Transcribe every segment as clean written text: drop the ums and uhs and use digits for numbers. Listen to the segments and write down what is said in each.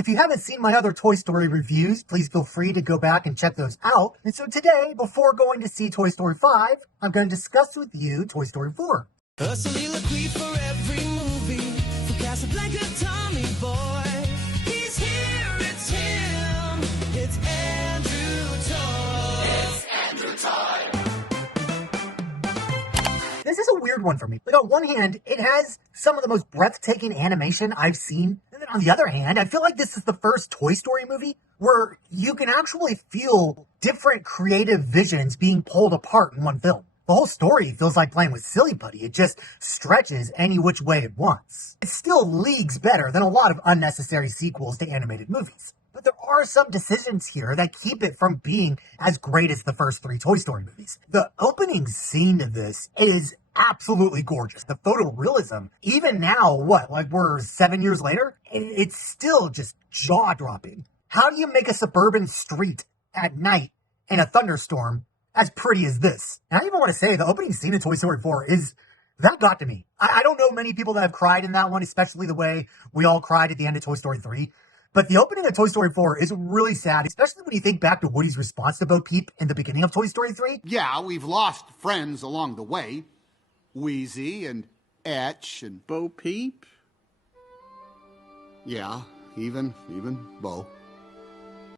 If you haven't seen my other Toy Story reviews, please feel free to go back and check those out. And so today, before going to see Toy Story 5, I'm going to discuss with you Toy Story 4. A soliloquy for every movie, for Casablanca, Tommy Boy. He's here, it's him, it's Andrew Toy. It's Andrew Toy. This is a weird one for me. Like, on one hand, it has some of the most breathtaking animation I've seen. And then on the other hand, I feel like this is the first Toy Story movie where you can actually feel different creative visions being pulled apart in one film. The whole story feels like playing with silly putty. It just stretches any which way it wants. It's still leagues better than a lot of unnecessary sequels to animated movies. But there are some decisions here that keep it from being as great as the first three Toy Story movies. The opening scene of this is absolutely gorgeous. The photorealism, even now, we're 7 years later, it's still just jaw-dropping. How do you make a suburban street at night in a thunderstorm as pretty as this? And I even want to say the opening scene of Toy Story 4 that got to me. I don't know many people that have cried in that one, especially the way we all cried at the end of Toy Story 3. But the opening of Toy Story 4 is really sad, especially when you think back to Woody's response to Bo Peep in the beginning of Toy Story 3. Yeah, we've lost friends along the way. Wheezy and Etch and Bo Peep? Yeah, even Bo.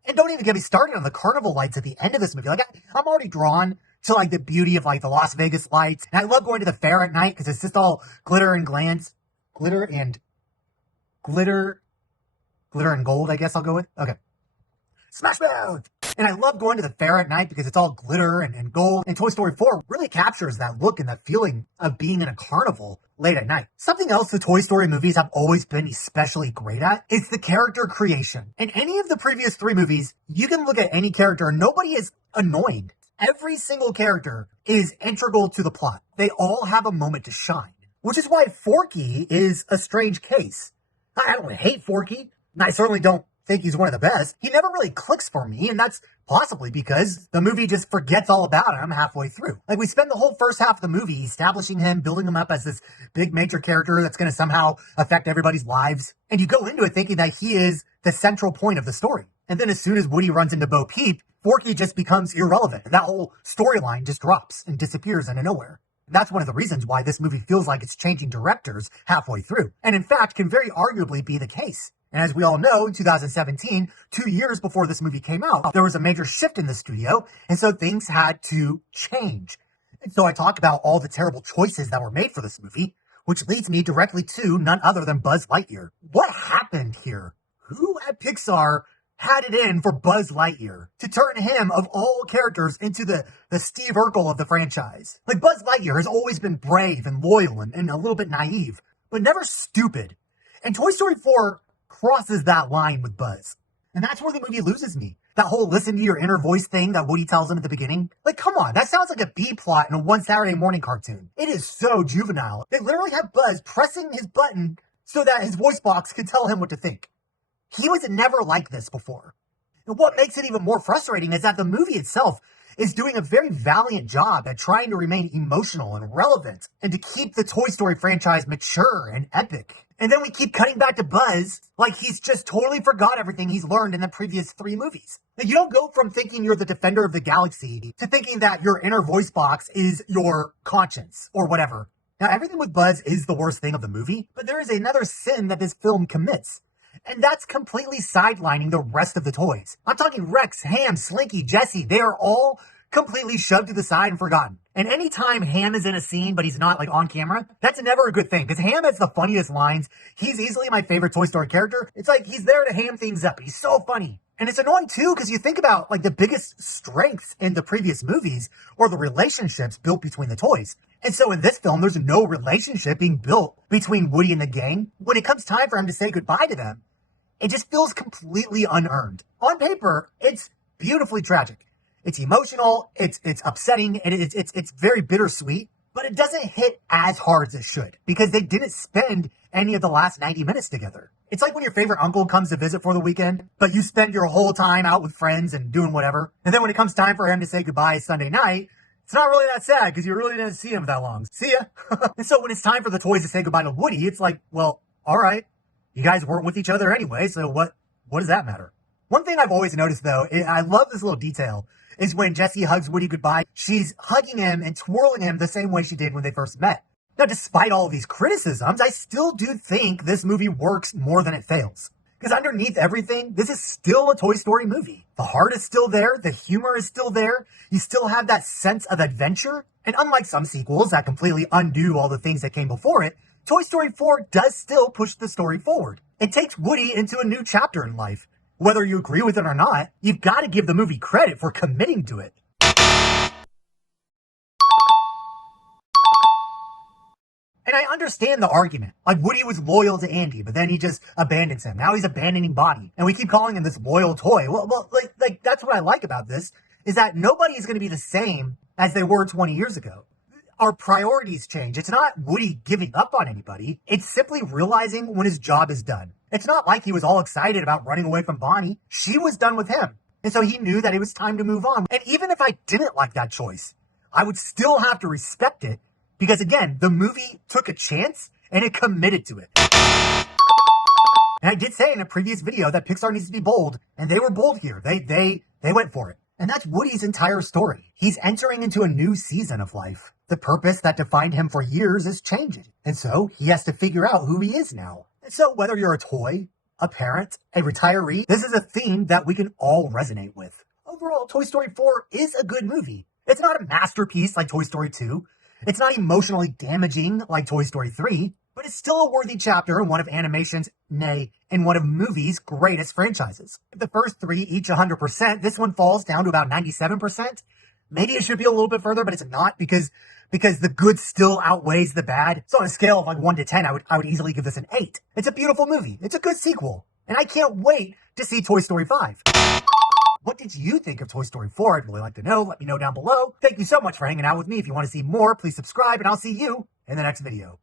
And don't even get me started on the carnival lights at the end of this movie. Like, I'm already drawn to, like, the beauty of, like, the Las Vegas lights. And I love going to the fair at night because it's just all glitter and glance. Glitter and gold, I guess I'll go with. Okay. Smash Mouth! And I love going to the fair at night because it's all glitter and gold. And Toy Story 4 really captures that look and that feeling of being in a carnival late at night. Something else the Toy Story movies have always been especially great at is the character creation. In any of the previous three movies, you can look at any character and nobody is annoying. Every single character is integral to the plot. They all have a moment to shine. Which is why Forky is a strange case. I don't hate Forky. I certainly don't think he's one of the best. He never really clicks for me, and that's possibly because the movie just forgets all about him halfway through. Like, we spend the whole first half of the movie establishing him, building him up as this big major character that's going to somehow affect everybody's lives. And you go into it thinking that he is the central point of the story. And then as soon as Woody runs into Bo Peep, Forky just becomes irrelevant. That whole storyline just drops and disappears into nowhere. That's one of the reasons why this movie feels like it's changing directors halfway through. And in fact, can very arguably be the case. And as we all know, in 2017, 2 years before this movie came out, there was a major shift in the studio, and so things had to change. And so I talk about all the terrible choices that were made for this movie, which leads me directly to none other than Buzz Lightyear. What happened here? Who at Pixar had it in for Buzz Lightyear to turn him, of all characters, into the Steve Urkel of the franchise? Like, Buzz Lightyear has always been brave and loyal and a little bit naive, but never stupid. And Toy Story 4 crosses that line with Buzz. And that's where the movie loses me. That whole listen to your inner voice thing that Woody tells him at the beginning. Like, come on, that sounds like a B plot in a One Saturday Morning cartoon. It is so juvenile. They literally have Buzz pressing his button so that his voice box could tell him what to think. He was never like this before. And what makes it even more frustrating is that the movie itself is doing a very valiant job at trying to remain emotional and relevant and to keep the Toy Story franchise mature and epic. And then we keep cutting back to Buzz like he's just totally forgot everything he's learned in the previous three movies. Like, you don't go from thinking you're the defender of the galaxy to thinking that your inner voice box is your conscience or whatever. Now, everything with Buzz is the worst thing of the movie, but there is another sin that this film commits. And that's completely sidelining the rest of the toys. I'm talking Rex, Ham, Slinky, Jessie. They are all completely shoved to the side and forgotten. And anytime Ham is in a scene, but he's not, like, on camera, that's never a good thing, because Ham has the funniest lines. He's easily my favorite Toy Story character. It's like he's there to ham things up. He's so funny. And it's annoying, too, because you think about, like, the biggest strengths in the previous movies or the relationships built between the toys. And so in this film, there's no relationship being built between Woody and the gang. When it comes time for him to say goodbye to them, it just feels completely unearned. On paper, it's beautifully tragic. It's emotional, it's upsetting, and it's very bittersweet, but it doesn't hit as hard as it should because they didn't spend any of the last 90 minutes together. It's like when your favorite uncle comes to visit for the weekend, but you spend your whole time out with friends and doing whatever. And then when it comes time for him to say goodbye Sunday night, it's not really that sad because you really didn't see him that long. See ya. And so when it's time for the toys to say goodbye to Woody, it's like, well, all right, you guys weren't with each other anyway, so what what does that matter? One thing I've always noticed, though, I love this little detail, is when Jessie hugs Woody goodbye, she's hugging him and twirling him the same way she did when they first met. Now, despite all of these criticisms, I still do think this movie works more than it fails. Because underneath everything, this is still a Toy Story movie. The heart is still there, the humor is still there, you still have that sense of adventure, and unlike some sequels that completely undo all the things that came before it, Toy Story 4 does still push the story forward. It takes Woody into a new chapter in life. Whether you agree with it or not, you've got to give the movie credit for committing to it. And I understand the argument. Like, Woody was loyal to Andy, but then he just abandons him. Now he's abandoning Bonnie. And we keep calling him this loyal toy. Well, that's what I like about this, is that nobody is going to be the same as they were 20 years ago. Our priorities change. It's not Woody giving up on anybody. It's simply realizing when his job is done. It's not like he was all excited about running away from Bonnie. She was done with him. And so he knew that it was time to move on. And even if I didn't like that choice, I would still have to respect it because, again, the movie took a chance and it committed to it. And I did say in a previous video that Pixar needs to be bold, and they were bold here. They went for it. And that's Woody's entire story. He's entering into a new season of life. The purpose that defined him for years is changing. And so he has to figure out who he is now. And so whether you're a toy, a parent, a retiree, this is a theme that we can all resonate with. Overall, Toy Story 4 is a good movie. It's not a masterpiece like Toy Story 2. It's not emotionally damaging like Toy Story 3. But it's still a worthy chapter in one of animation's, nay, in one of movies' greatest franchises. If the first three each 100%, this one falls down to about 97%. Maybe it should be a little bit further, but it's not because the good still outweighs the bad. So on a scale of like 1 to 10, I would easily give this an 8. It's a beautiful movie. It's a good sequel. And I can't wait to see Toy Story 5. What did you think of Toy Story 4? I'd really like to know. Let me know down below. Thank you so much for hanging out with me. If you want to see more, please subscribe, and I'll see you in the next video.